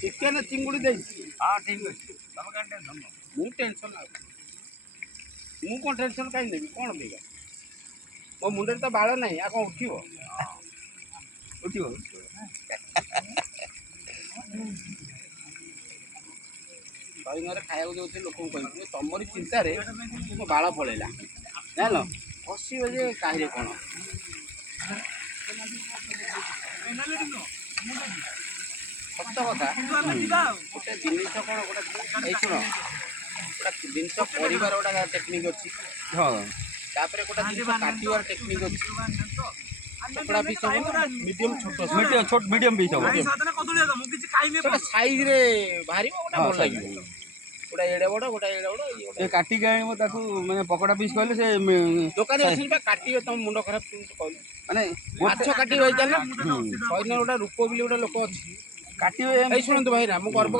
Chicken ଚିଙ୍ଗୁଡ଼ି ଦେଇଛି। ହଁ ଠିକ୍ ଅଛି ତମେ କାହିଁ ଟେନସନ୍ ନବ। ମୁଁ ଟେନସନ୍ ମୁଁ କ'ଣ ଟେନସନ୍ କାହିଁ ନେବି କ'ଣ ପାଇଁକା ମୋ ମୁଣ୍ଡରେ ତ ବାଳ ନାହିଁ ଆଉ କ'ଣ ଉଠିବ ଉଠିବ ଶହୀନରେ ଖାଇବାକୁ ଦେଉଥିଲେ ଲୋକଙ୍କୁ କହିବି ତମରି ଚିନ୍ତାରେ ମୋ ବାଳ ପଳେଇଲା ଜାଣିଲ ହସିବ ଯେ କାହିଁରେ କ'ଣ ସତ କଥା ଗୋଟେ ଜିନିଷ କ'ଣ ଗୋଟେ ଏଇ ଶୁଣ ଗୋଟେ ଜିନିଷ କରିବାର ଗୋଟେ ଟେକ୍ନିକ୍ ଅଛି ହଁ ତାପରେ ଗୋଟେ ଜିନିଷ କାଟିବାର ଟେକ୍ନିକ୍ ଅଛି କପଡ଼ା ପିସ୍ ହବ ମିଡ଼ିୟମ୍ ଛୋଟ ମିଡ଼ିୟମ୍ ପିସ୍ ହବ ସାଇଜ୍ରେ ବାହାରିବ ଗୋଟେ ଭଲ ଲାଗିବ ଗୋଟେ ଏଡ଼େ ବଡ଼ ଗୋଟେ ଏଡ଼େ ବଡ଼ ସେ କାଟିକି ଆଣିବ ତାକୁ ମାନେ ପକୋଡ଼ା ପିସ୍ କହିଲେ ସେ ଦୋକାନରେ ଅଛନ୍ତି ବା କାଟିବେ ତମ ମୁଣ୍ଡ ଖରାପ କହିଲେ ମାନେ ମାଛ କାଟିବେ ଚାଲ ଶହୀଦନଗର ଗୋଟେ ରୂପ ବୋଲି ଗୋଟେ ଲୋକ ଅଛି କାଟିବେ ଏଇ ଶୁଣନ୍ତୁ ଭାଇରା ମୁଁ ଗର୍ବ